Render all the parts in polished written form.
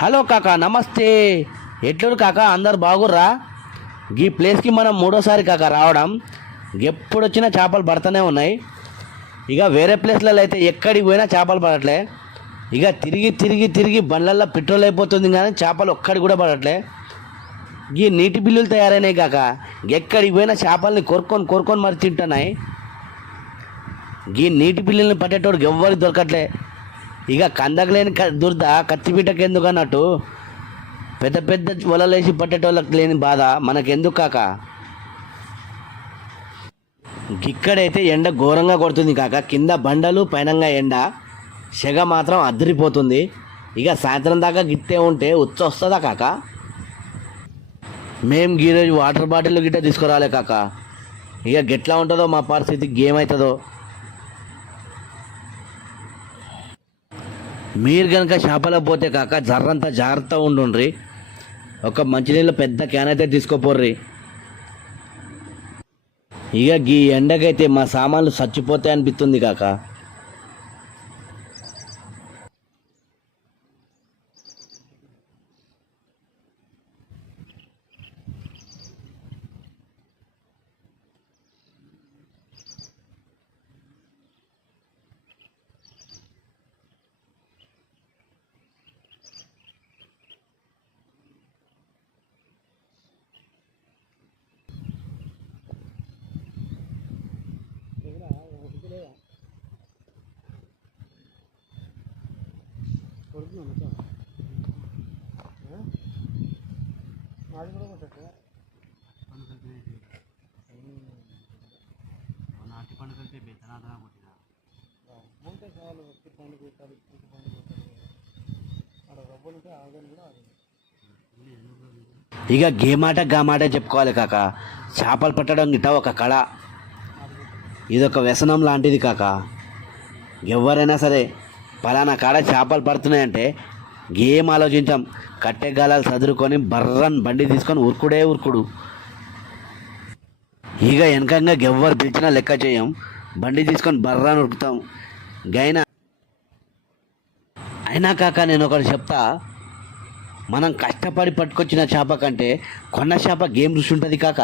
Hello కాకా, నమస్తే. ఎట్లురు కాకా, అందరు బాగుర్రా? ఈ ప్లేస్కి మనం మూడోసారి కాకా రావడం. ఎప్పుడు వచ్చినా చేపలు పడుతూనే ఉన్నాయి. ఇక వేరే ప్లేస్లలో అయితే ఎక్కడికి పోయినా చేపలు పడట్లే. ఇక తిరిగి తిరిగి తిరిగి బండ్లల్లో పెట్రోల్ అయిపోతుంది, కానీ చేపలు ఒక్కడి కూడా పడట్లే. ఈ నీటి బిల్లులు తయారైనాయి కాక, ఎక్కడికి పోయినా చేపల్ని కొరుక్కొని కొరుక్కొని మరి తింటున్నాయి. ఈ నీటి బిల్లుల్ని పట్టేటోడికి ఎవ్వరికి దొరకట్లే. ఇక కందకు లేని దురద కత్తిపీటకి ఎందుకు అన్నట్టు, పెద్ద పెద్ద వలలేసి పట్టేటోళ్ళకి లేని బాధ మనకెందుకు కాక. ఇక్కడైతే ఎండ ఘోరంగా కొడుతుంది కాక, కింద బండలు పైనంగా ఎండ, సెగ మాత్రం అదిరిపోతుంది. ఇక సాయంత్రం దాకా గిట్టే ఉంటే వస్తుందా కాక. మేము ఈరోజు వాటర్ బాటిల్ గిట్ట తీసుకురాలే కాక. ఇక గెట్లా ఉంటుందో మా పరిస్థితి, ఏమవుతుందో. మీరు కనుక చేపలకు పోతే కాక జర్రంతా జాగ్రత్త ఉండుండ్రి. ఒక మంచినీళ్ళు పెద్ద క్యాన్ అయితే తీసుకోపోర్రి. ఇక ఈ ఎండకైతే మా సామాన్లు చచ్చిపోతాయి అనిపిస్తుంది కాక. నాటి పండు కలిపి బెత్తనాదనా కొట్టినా ఉంటే చాలు. ఒక్క పండు పెట్టాలి, ఇంటి పండు పెట్టాలి, అక్కడ రబ్బలు ఉంటే ఆగని కూడా ఆగదు. ఇక గా మాట చెప్పుకోవాలి కాక. చేపలు పట్టడం గిట్ట ఒక కళ, ఇదొక వ్యసనం లాంటిది కాక. ఎవరైనా సరే పలానా కాడ చేపలు పడుతున్నాయంటే ఏం ఆలోచించాం, కట్టెగాలాలు చదురుకొని బర్రన్ బండి తీసుకొని ఉరుకుడే ఉరుకుడు. ఇక వెనకంగా ఎవ్వరు పిలిచినా లెక్క చేయం, బండి తీసుకొని బర్రాన్ని ఉరుకుతాం. అయినా కాక నేను ఒకటి చెప్తా, మనం కష్టపడి పట్టుకొచ్చిన చేప కంటే కొన్న చేప గేమ్ రుచి ఉంటుంది కాక.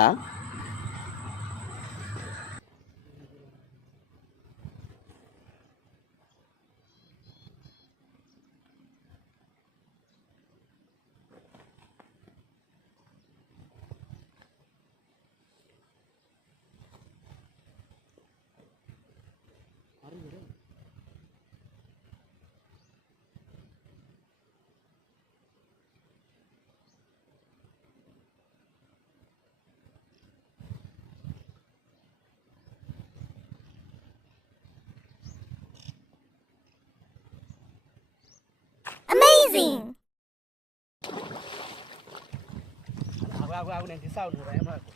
Amazing! నేను తీసావు, నువ్వు రేమకు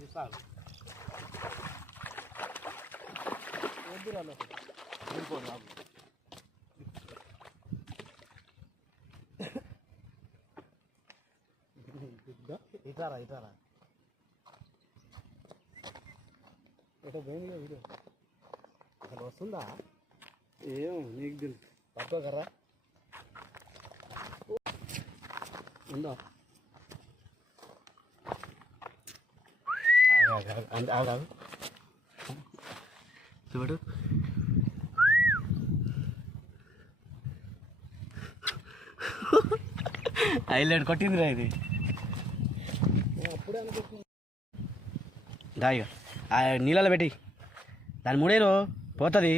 తీసావు. ఇటారా ఇటారా ఎటో పోయింది వీడియో అసలు వస్తుందా ఏమో నీకు తెలుసు. తక్కువ కర్రా ఉందా ఆగాదు చూడు. హైలైట్ కొట్టిందిరా ఇది. అప్పుడే అనుకుంటున్నా దాయిగా ఆ నీళ్ళలో పెట్టి దాని ముడేరు పోతుంది.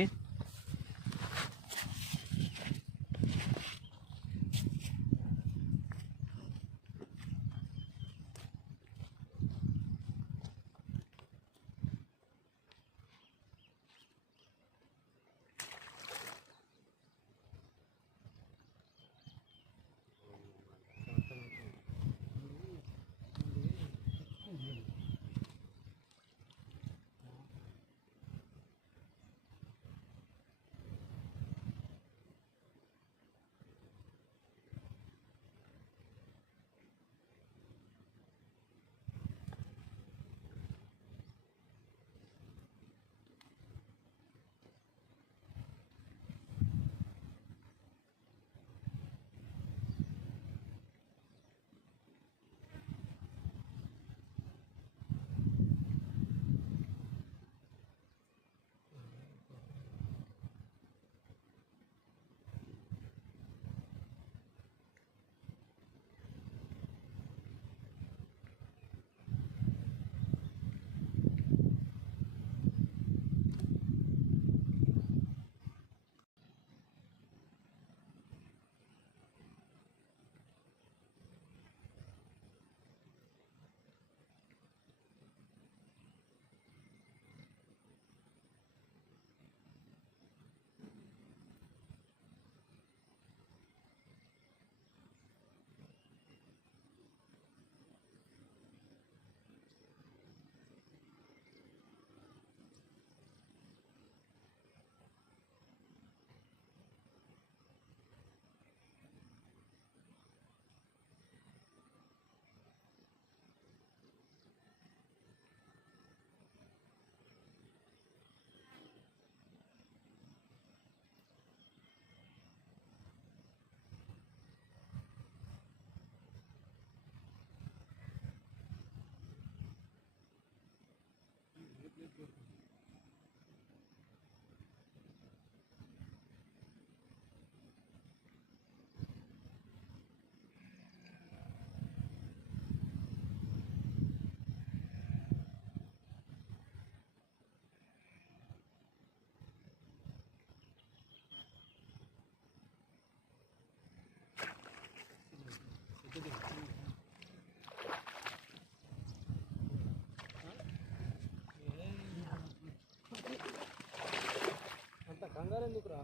అంత కంగారు ఎందుకురా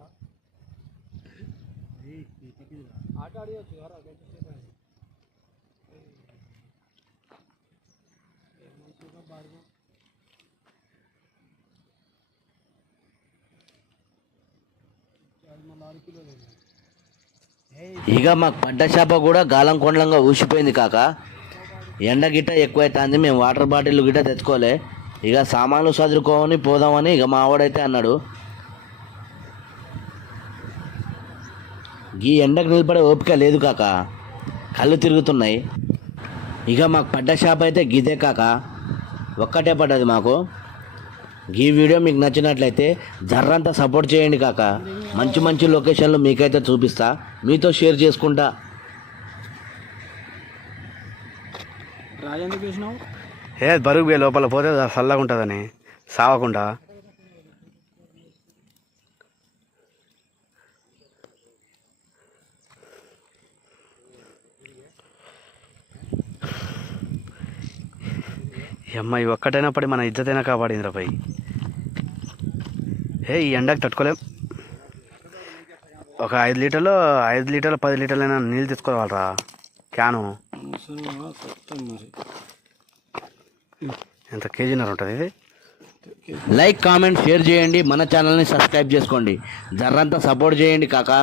ఆట ఆడియచ్చు కదా బాడుగు మళ్ళీ 6 కిలోలు ఇక మాకు పడ్డ చేప కూడా గాలం కొండలంగా ఊసిపోయింది కాక. ఎండ గిట్ట ఎక్కువైతుంది, మేము వాటర్ బాటిల్ గిట్ట తెచ్చుకోలే. ఇక సామాన్లు చదువుకోమని పోదామని ఇక మా ఆవిడైతే అన్నాడు. ఈ ఎండకు నిలబడే ఓపిక లేదు కాక, కళ్ళు తిరుగుతున్నాయి. ఇక మాకు పడ్డ చేప అయితే గిదే కాక, ఒక్కటే పడ్డది మాకు. ఈ వీడియో మీకు నచ్చినట్లయితే జర్రంతా సపోర్ట్ చేయండి కాక. మంచి మంచి లొకేషన్లు మీకైతే చూపిస్తా, మీతో షేర్ చేసుకుంటా. రాజెందుకు చూసినావు బరువు పోయి లోపల పోతే చల్లగా ఉంటుందని సావకుండా. ఈ అమ్మాయి ఒక్కటైనా పడి మన ఇజ్జతైనా కాపాడిందిరా పై. ఈ ఎండకు తట్టుకోలేం. ఒక 5 లీటర్లు 10 లీటర్లైనా నీళ్ళు తీసుకోవాలరా క్యాను. ఎంత కేజీన్నర ఉంటుంది ఇది? లైక్ కామెంట్ షేర్ చేయండి, మన ఛానల్ని సబ్స్క్రైబ్ చేసుకోండి, జర్రంతా సపోర్ట్ చేయండి కాకా.